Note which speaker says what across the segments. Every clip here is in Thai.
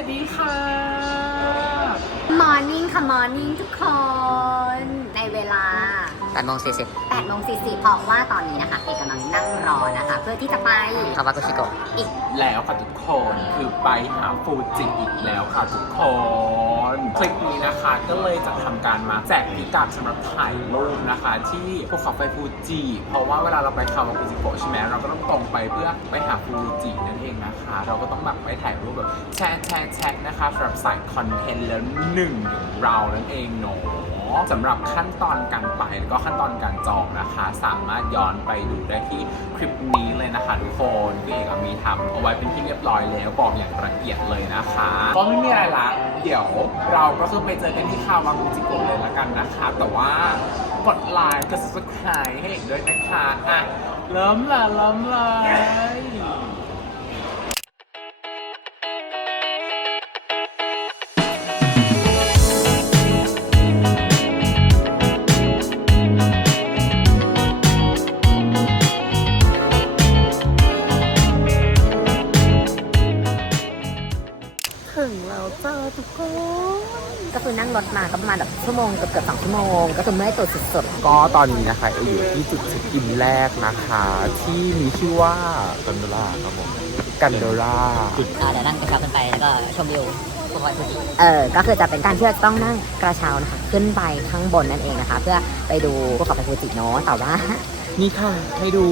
Speaker 1: วัสดีค่ะ
Speaker 2: มอร์นิ่งค่ะ มอร์นิ่งทุกคน ในเวลา
Speaker 3: 8โมง40
Speaker 2: 8โมง40เพราะว่าตอนนี้นะคะเอกกำลังนั่งรอนะคะ เพื่อที่จะไป
Speaker 3: คาวากุชิโกะ
Speaker 2: อีก
Speaker 1: แล้วค่ะทุกคนคือไปหาฟูจิอีกแล้วค่ะทุกคนคลิปนี้นะคะก็เลยจะทำการมาแจกพิกัดสำหรับถ่ายรูปนะคะ ที่ภูเขาไฟฟูจิเพราะว่าเวลาเราไปคาวากุจิโกะใช่ไหมเราก็ต้องตรงไปเพื่อไปหาฟูจินั่นเองนะคะ เราก็ต้องแบบไปถ่ายรูปแบบแชร์แชร์แชร์นะคะสำหรับสายคอนเทนต์แล้วหนึ่งอย่างเรานั่นเองเนาะ สำหรับขั้นตอนการไปแล้วก็ขั้นตอนการจองนะคะ สามารถย้อนไปดูได้ที่คลิปนี้เลยนะคะทุกคนคือเอกมีทำเอาไว้เป็นที่เรียบร้อยแล้วบอกอย่างละเอียดเลยนะคะก็ไม่มีอะไรละเดี๋ยวเราก็คือไปเจอกันที่คาวากุจิโกะเลยละกันนะคะ แต่ว่ากดไลค์กด subscribe ให้เอกด้วยนะคะอะเริ่มละเริ่มเลย
Speaker 2: ถึงแล้วจ้าทุกคนก็คือนั่งรถมาก็ประมาณแบบชั่วโมงเกือบเกือบสองชั่วโมง ก็คือเมื่อยตัวสุด
Speaker 1: ก็ตอนนี้นะคะเออยู่ที่จุดเช็คอินแรกนะคะ ที่มีชื่อว่ากันโดล่าครับผมกันโดล่า
Speaker 3: อ่าเดี๋ยวนั่งกระเช้าขึ้นไปแล้วก็ชมวิวภูเขาฟูจิ
Speaker 2: ๆเออ ก็คือจะเป็นการที่เราจะต้องนั่งกระเช้านะคะ ขึ้นไปข้างบนนั่นเองนะคะ เพื่อไปดูภูเขาไฟฟูจิเนาะแต่ว่า
Speaker 1: นี่ค่ะ ให้ดู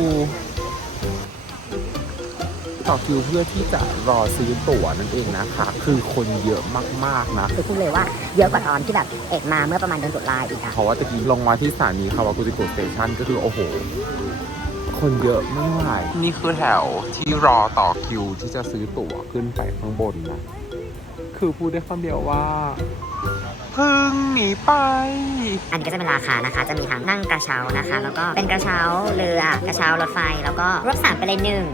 Speaker 1: ต่อคิวเพื่อที่จะรอซื้อตั๋วนั่นเองนะคะ คือคนเยอะมากๆนะ
Speaker 2: คือพูดเลยว่าเยอะกว่าตอนที่แบบเอกมาเมื่อประมาณเดือนตุลาอีกอะ
Speaker 1: เพราะว่าตะกี้ลงมาที่สถานีคาวากุจิโกะสเตชันก็คือโอ้โห คนเยอะไม่ไหวนี่คือแถวที่รอต่อคิวที่จะซื้อตั๋วขึ้นไปข้างบนนะ คือพูดได้คำเดียวว่าเพึ่งหนีไป
Speaker 2: อันนี้ก็จะเป็นราคานะคะ จะมีทั้งนั่งกระเช้านะคะ แล้วก็เป็นกระเช้าเรือกระเช้ารถไฟ แล้วก็รถสามไปเลยหนึ่ง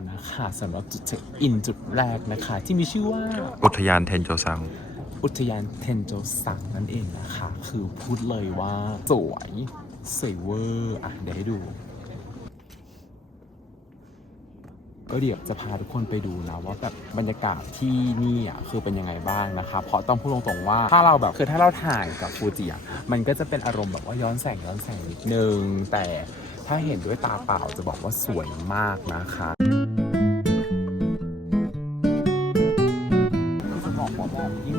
Speaker 1: แล้วนะคะสำหรับจุดเช็คอินจุดแรกนะคะ ที่มีชื่อว่า
Speaker 4: อุทยานเทนโจซัง
Speaker 1: อุทยานเทนโจซังนั่นเองนะคะ คือพูดเลยว่าสวยสวยเวอร์อะเดี๋ยวให้ดู ก็เดี๋ยวจะพาทุกคนไปดูนะว่าแบบบรรยากาศที่นี่อะคือเป็นยังไงบ้างนะคะ เพราะต้องพูดตรงๆว่าถ้าเราแบบคือถ้าเราถ่ายกับฟูจิอะมันก็จะเป็นอารมณ์แบบว่าย้อนแสงย้อนแสงนิดนึงแต่ถ้าเห็นด้วยตาเปล่าจะบอกว่าสวยมากนะคะ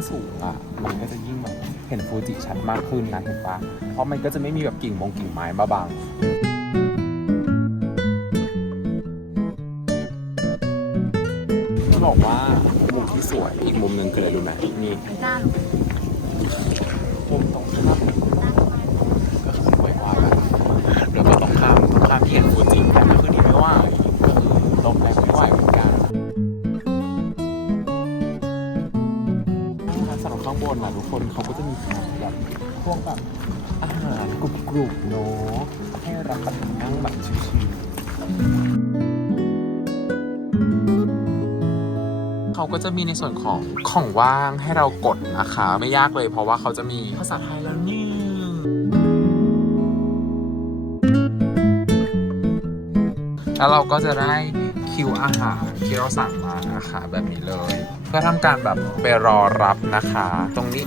Speaker 1: สูงอะ มันก็จะยิ่งแบบเห็นฟูจิชัดมากขึ้นนะเห็นปะเพราะมันก็จะไม่มีแบบกิ่งมงกิ่งไม้มาบังจะบอกว่ามุมที่สวยอีกมุมหนึ่งคืออะไรรู้ไหมนี่มุ เขาก็จะมีในส่วนของของว่างให้เรากดนะคะ ไม่ยากเลยเพราะว่าเขาจะมีภาษาไทยแล้วนี่แล้วเราก็จะได้คิวอาหารที่เราสั่งมานะคะแบบนี้เลย เพื่อทำการแบบไปรอรับนะคะ ตรงนี้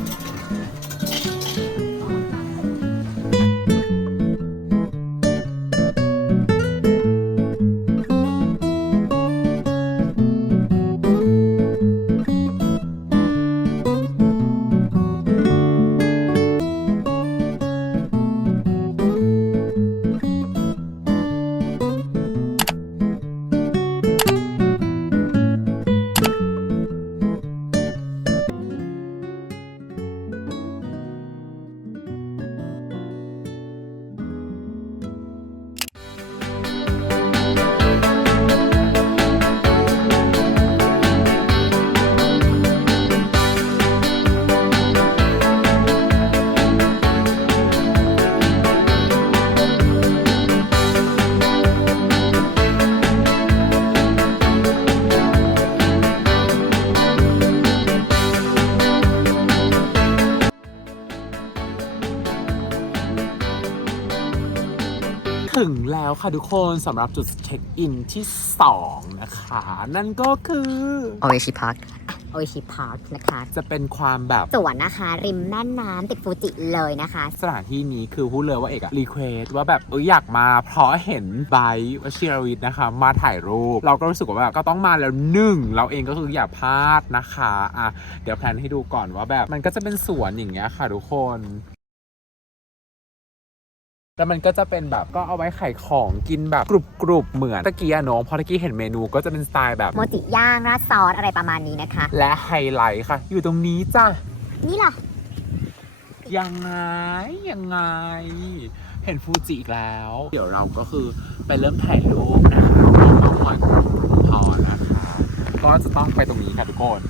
Speaker 1: ถึงแล้วค่ะทุกคนสำหรับจุดเช็คอินที่ 2 นะคะ นั่นก็คือ
Speaker 2: โออิชิพาร์คโออิชิพาร์คนะคะ
Speaker 1: จะเป็นความแบบ
Speaker 2: สวนนะคะ ริมแม่น้ำติดฟูจิเลยนะคะ
Speaker 1: สถานที่นี้คือพูดเลยว่าเอกอะรีเควสว่าแบบเอออยากมาเพราะเห็นไบร์ทวชิรวิทย์นะคะ มาถ่ายรูป เราก็รู้สึกว่าแบบก็ต้องมาแล้วหนึ่งเราเองก็คืออย่าพลาดนะคะอะเดี๋ยวแพลนให้ดูก่อนว่าแบบมันก็จะเป็นสวนอย่างเงี้ยค่ะทุกคน แล้วมันก็จะเป็นแบบก็เอาไว้ขายของกินแบบกรุบๆเหมือนตะกี้อะเน้องพอตะกี้เห็นเมนูก็จะเป็นสไตล์แบบ
Speaker 2: โมจิย่างราดซอสอะไรประมาณนี้นะคะ
Speaker 1: และไฮไลท์ค่ะ อยู่ตรงนี้จ้ะ
Speaker 2: นี่เหรอ
Speaker 1: ยังไง ยังไง เห็นฟูจิอีกแล้ว เดี๋ยวเราก็คือไปเริ่มถ่ายรูปนะคะที่เมาท์มอยกรุงพอนะคะก็จะต้องไปตรงนี้ค่ะทุกคน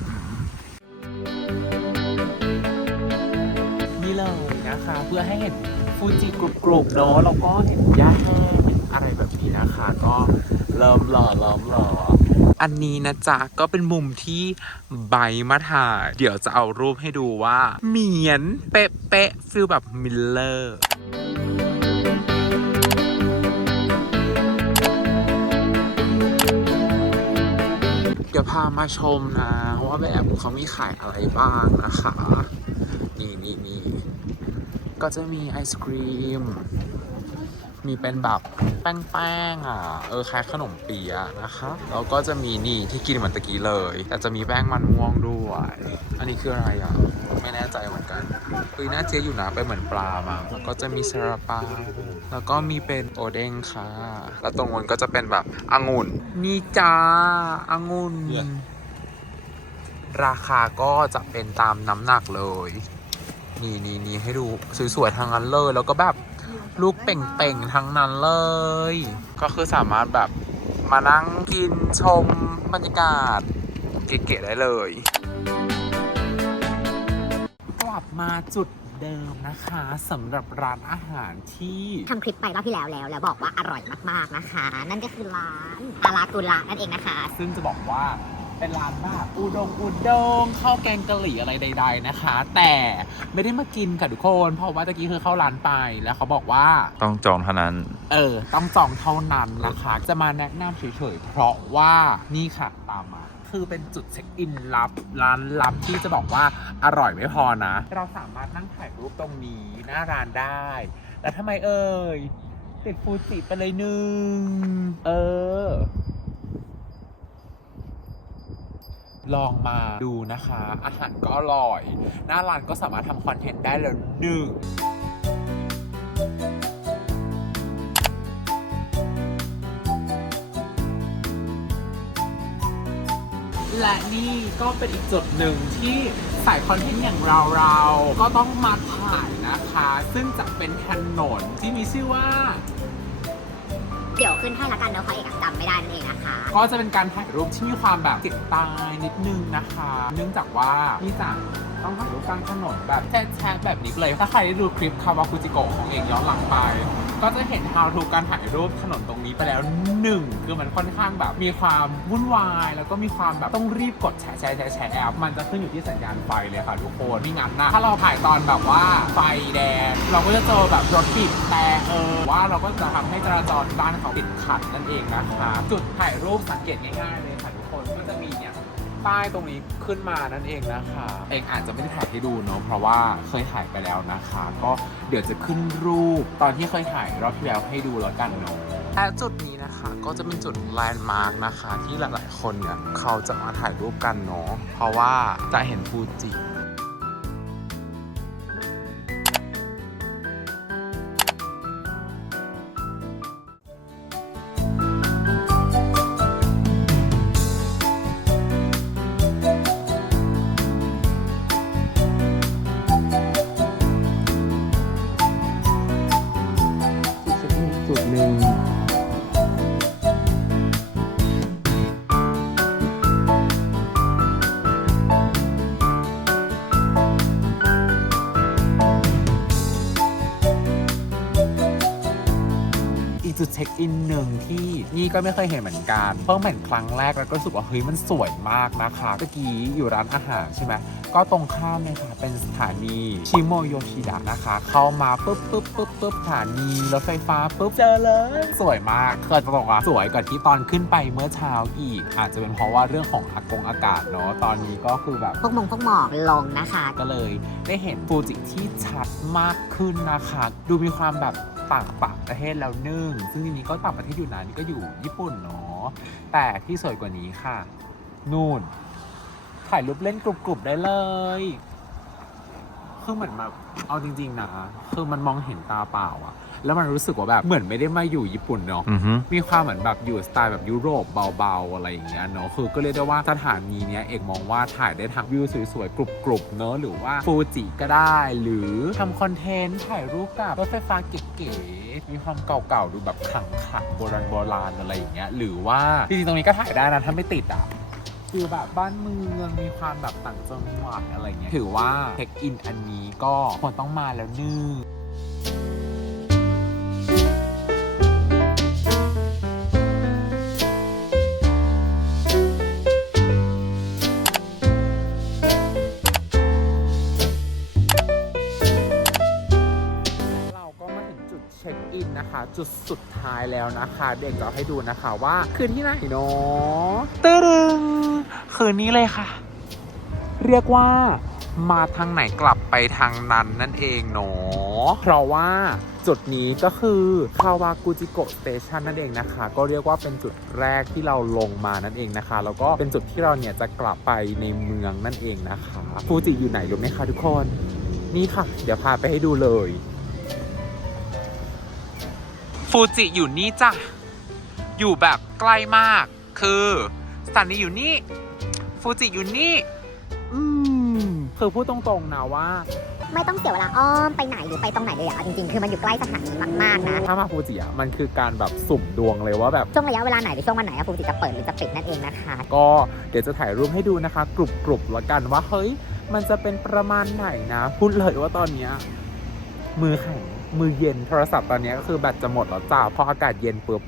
Speaker 1: นี่เลยนะคะ เพื่อให้เห็น ฟูจิกรุบๆเนาะแล้วก็เห็นหญ้าแห้งเห็นอะไรแบบนี้นะคะก็เริ่มหล่อเริ่มหล่ออันนี้นะจ๊ะก็เป็นมุมที่ใบมาถ่าย เดี๋ยวจะเอารูปให้ดูว่า เหมียนเป๊ะๆฟิลแบบมิลเลอร์เดี๋ยวพามาชมนะ ว่าแบบเขามีขายอะไรบ้างนะคะ นี่นี่นี่ ก็จะมีไอศครีม มีเป็นแบบแป้งๆอะ เออคล้ายขนมเปี๊ยะนะคะ แล้วก็จะมีนี่ที่กินเหมือนตะกี้เลย แต่จะมีแป้งมันม่วงด้วย อันนี้คืออะไรอะ ไม่แน่ใจเหมือนกันเฮ้ยน่าเจ๊อยู่นะเป็นเหมือนปลามาแล้วก็จะมีซาลาเปาแล้วก็มีเป็นโอเด้งค่ะ แล้วตรงบนก็จะเป็นแบบองุ่น นี่จ้าองุ่น ราคาก็จะเป็นตามน้ำหนักเลย นี่นี่นี่ให้ดูสวยๆทางนั้นเลยแล้วก็แบบลูกเป่งๆทั้งนั้นเลย ก็คือสามารถแบบมานั่งกินชมบรรยากาศเก๋ๆได้เลยกลับมาจุดเดิมนะคะสำหรับร้านอาหารที่
Speaker 2: ทำคลิปไปรอบที่แล้วแล้ว แล้วบอกว่าอร่อยมากๆนะคะ นั่นก็คือร้านอารากุระนั่นเองนะคะ
Speaker 1: ซึ่งจะบอกว่า เป็นร้านแบบอุดงอุดงข้าวแกงกะหรี่อะไรใด ๆนะคะ แต่ไม่ได้มากินค่ะทุกคน เพราะว่าตะกี้คือเข้าร้านไปแล้วเขาบอกว่า
Speaker 4: ต้องจองเท่านั้น
Speaker 1: เออ ต้องจองเท่านั้นนะคะ จะมาแนะนำเฉยๆ เพราะว่านี่ค่ะตามมาคือเป็นจุดเช็คอินลับร้านลับที่จะบอกว่าอร่อยไม่พอนะ เราสามารถนั่งถ่ายรูปตรงนี้หน้าร้านได้แต่ทำไมเอ่ยติดฟูจิไปเลยหนึ่งเออ ลองมาดูนะคะ อาหารก็อร่อย หน้าร้านก็สามารถทำคอนเทนต์ได้แล้วหนึ่งและนี่ก็เป็นอีกจุดหนึ่งที่สายคอนเทนต์อย่างเราเราๆก็ต้องมาถ่ายนะคะ ซึ่งจะเป็นถนนที่มีชื่อว่า
Speaker 2: เดี๋ยวขึ้นให้ละกันเนอะเพราะเอกจำไม่ได้นั่นเองนะคะ
Speaker 1: ก็จะเป็นการถ่ายรูปที่มีความแบบติดตายนิดนึงนะคะ เนื่องจากว่านี่จังต้องถ่ายรูปกลางถนนแบบแชะๆแบบนี้เลย ถ้าใครได้ดูคลิปคาวาคุจิโกะของเอกย้อนหลังไป ก็จะเห็น how to การถ่ายรูปถนนตรงนี้ไปแล้วหนึ่งคือมันค่อนข้างแบบมีความวุ่นวาย แล้วก็มีความแบบต้องรีบกดแชร์แชร์แชร์แชร์แอปมันจะขึ้นอยู่ที่สัญญาณไฟเลยค่ะทุกคนไม่งั้นนะถ้าเราถ่ายตอนแบบว่าไฟแดงเราก็จะเจอแบบรถติดแต่เออว่าเราก็จะทำให้จราจรบ้านเขาติดขัดนั่นเองนะคะจุดถ่ายรูปสังเกตง่ายๆเลยค่ะทุกคนก็จะมีเนี่ยป้ายตรงนี้ขึ้นมานั่นเองนะคะ เองอาจจะไม่ได้ถ่ายให้ดูเนาะเพราะว่าเคยถ่ายไปแล้วนะคะ ก็ ดี๋ยวจะขึ้นรูปตอนที่เคยถ่ายรอบที่แล้วให้ดูแล้วกันเนาะและจุดนี้นะคะก็จะเป็นจุดแลนด์มาร์กนะคะ ที่หลายๆ คนเนี่ยเขาจะมาถ่ายรูปกันเนาะเพราะว่าจะเห็นฟูจิ เช็คอินหนึ่งที่นี่ก็ไม่เคยเห็นเหมือนกันเพิ่งเห็นครั้งแรกแล้วก็รู้สึกว่าเฮ้ยมันสวยมากนะคะเมื่อกี้อยู่ร้านอาหารใช่ไหมก็ตรงข้ามเลยค่ะเป็นสถานีชิโมโยชิดะนะคะ เข้ามาปุ๊บปุ๊บปุ๊บปุ๊บสถานีรถไฟฟ้าปุ๊บเจอเลย สวยมากเคยจะบอกว่าสวยกว่าที่ตอนขึ้นไปเมื่อเช้าอีก อาจจะเป็นเพราะว่าเรื่องของอากงอากาศเนาะตอนนี้ก็คือแบบ
Speaker 2: พวกมงพวกหมอกลงนะคะ
Speaker 1: ก็เลยได้เห็นฟูจิที่ชัดมากขึ้นนะคะ ดูมีความแบบ ต่างปประเทศแล้วนึ่ง ซึ่งทีนี้ก็ต่างประเทศอยู่นะนี่ก็อยู่ญี่ปุ่นเนาะแต่ที่สวยกว่านี้ค่ะ นู่นถ่ายรูปเล่นกรุบๆได้เลยคือเหมือนแบบเอาจริง ๆ นะ คือมันมองเห็นตาเปล่าอะ แล้วมันรู้สึกว่าแบบเหมือนไม่ได้มาอยู่ญี่ปุ่นเนาะมีความเหมือนแบบอยู่สไตล์แบบยุโรปเบาๆอะไรอย่างเงี้ยเนาะคือก็เรียกได้ว่าสถานีเนี้ยเอกมองว่าถ่ายได้ทั้งวิวสวยๆกรุบๆเนาะหรือว่าฟูจิก็ได้ หรือทำคอนเทนต์ถ่ายรูปกับรถไฟฟ้าเก๋ๆมีความเก่าๆดูแบบขลังๆโบราณโบราณอะไรอย่างเงี้ยหรือว่าจริงๆตรงนี้ก็ถ่ายได้นะถ้าไม่ติดอะคือแบบบ้านเมืองมีความแบบต่างจังหวัดอะไรเงี้ยถือว่าเช็คอินอันนี้ก็ควรต้องมาแล้วหนึ่ง จุดสุดท้ายแล้วนะคะเด็กจะเอาให้ดูนะคะว่าคือที่ไหนเนาะตึดึงคืนนี้เลยค่ะ เรียกว่ามาทางไหนกลับไปทางนั้นนั่นเองเนาะเพราะว่าจุดนี้ก็คือคาวากุจิโกะสเตชันนั่นเองนะคะ ก็เรียกว่าเป็นจุดแรกที่เราลงมานั่นเองนะคะ แล้วก็เป็นจุดที่เราเนี่ยจะกลับไปในเมืองนั่นเองนะคะฟูจิอยู่ไหนรู้ไหมคะทุกคน นี่ค่ะ เดี๋ยวพาไปให้ดูเลย ฟูจิอยู่นี่จ้ะ อยู่แบบใกล้มาก คือสถานีอยู่นี่ ฟูจิอยู่นี่ อืม คือพูดตรงๆนะว่า
Speaker 2: ไม่ต้องเสียเวลาอ้อมไปไหนหรือไปตรงไหนเลยอะเอาจริงๆ คือมันอยู่ใกล้สถานีมากๆนะ
Speaker 1: ถ้ามาฟูจิอะมันคือการแบบสุ่มดวงเลยว่าแบบ
Speaker 2: ช่วงระยะเวลาไหนหรือช่วงวันไหนอะฟูจิจะเปิดหรือจะปิดนั่นเองนะคะ
Speaker 1: ก็เดี๋ยวจะถ่ายรูปให้ดูนะคะ กรุบๆแล้วกันว่าเฮ้ย มันจะเป็นประมาณไหนนะ พูดเลยว่าตอนเนี้ยมือแข็ง มือเย็นโทรศัพท์ตอนนี้ก็คือแบตจะหมดแล้วจ้าเพราะอากาศเย็นปุ๊บ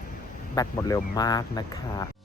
Speaker 1: แบตหมดเร็วมากนะคะ